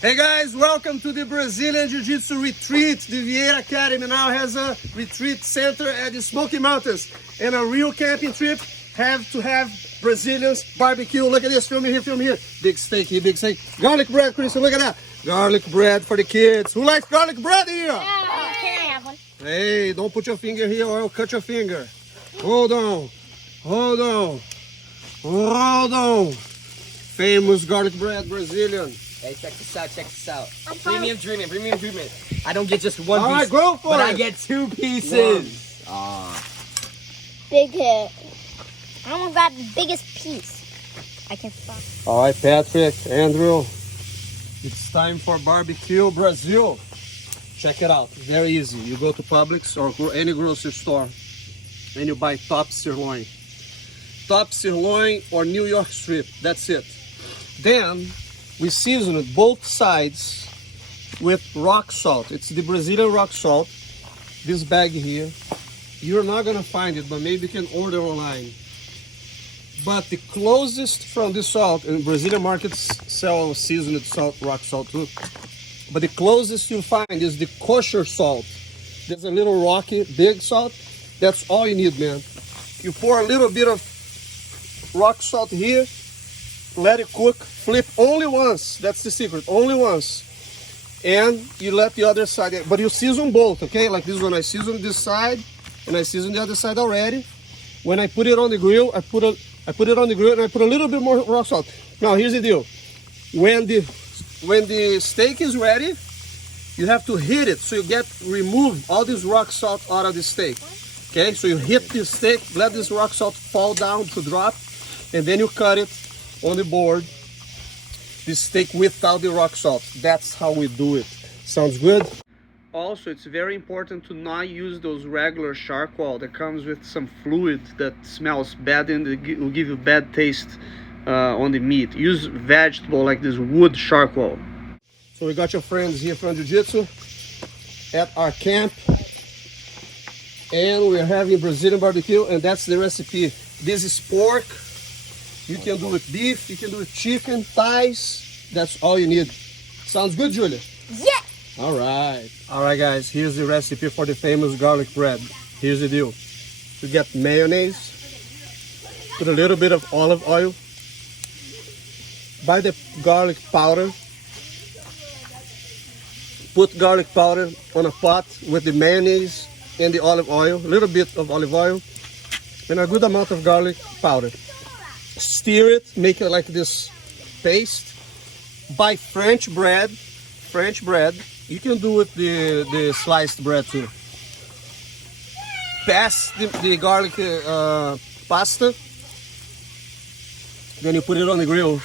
Hey guys, welcome to the Brazilian Jiu-Jitsu retreat. The Vieira Academy now has a retreat center at the Smoky Mountains. And a real camping trip have to have Brazilians barbecue. Look at this, film me here, film me here. Big steak here, big steak. Garlic bread, Christian, look at that. Garlic bread for the kids. Who likes garlic bread here? Can I have one? Hey, don't put your finger here or I'll cut your finger. Hold on, hold on, hold on. Famous garlic bread, Brazilian. Hey, check this out, check this out. Premium treatment. I don't get just one All piece, right, go for but it. I get two pieces. Big hit. I almost got the biggest piece I can find. All right, Patrick, Andrew, it's time for barbecue Brazil. Check it out, very easy. You go to Publix or any grocery store and you buy top sirloin. Top sirloin or New York strip, that's it. Then we season it both sides with rock salt. It's the Brazilian rock salt. This bag here, you're not gonna find it, but maybe you can order online. But the closest from the salt, and Brazilian markets sell seasoned salt, rock salt too. But the closest you'll find is the kosher salt. There's a little rocky, big salt. That's all you need, man. You pour a little bit of rock salt here, let it cook, flip only once. That's the secret, only once. And you let the other side, but you season both, okay? Like this one, I season this side and I season the other side already. When I put it on the grill, I put it on the grill and I put a little bit more rock salt. Now here's the deal. When the steak is ready, you have to hit it so you remove all this rock salt out of the steak. Okay, so you hit the steak, let this rock salt fall down to drop, and then you cut it on the board, the steak without the rock salt. That's how we do it. Sounds good? Also, it's very important to not use those regular charcoal that comes with some fluid that smells bad and will give you bad taste on the meat. Use vegetable like this wood charcoal. So we got your friends here from Jiu-Jitsu at our camp. And we're having Brazilian barbecue, and that's the recipe. This is pork. You can do it beef, you can do it chicken, thighs. That's all you need. Sounds good, Julia? Yeah! All right. All right, guys, here's the recipe for the famous garlic bread. Here's the deal. You get mayonnaise, put a little bit of olive oil, buy the garlic powder, put garlic powder on a pot with the mayonnaise and the olive oil, a little bit of olive oil, and a good amount of garlic powder. Stir it, make it like this paste. Buy French bread. You can do with the sliced bread too. Pass the garlic pasta. Then you put it on the grill.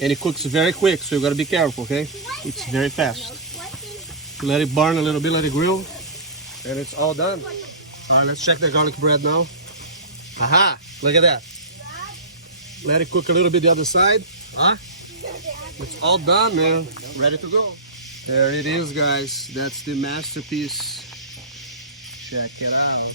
And it cooks very quick, so you gotta be careful, okay? It's very fast. Let it burn a little bit, let it grill, and it's all done. All right, let's check the garlic bread now. Aha, look at that. Let it cook a little bit the other side. Huh? It's all done, man. Ready to go. There it is, guys. That's the masterpiece. Check it out.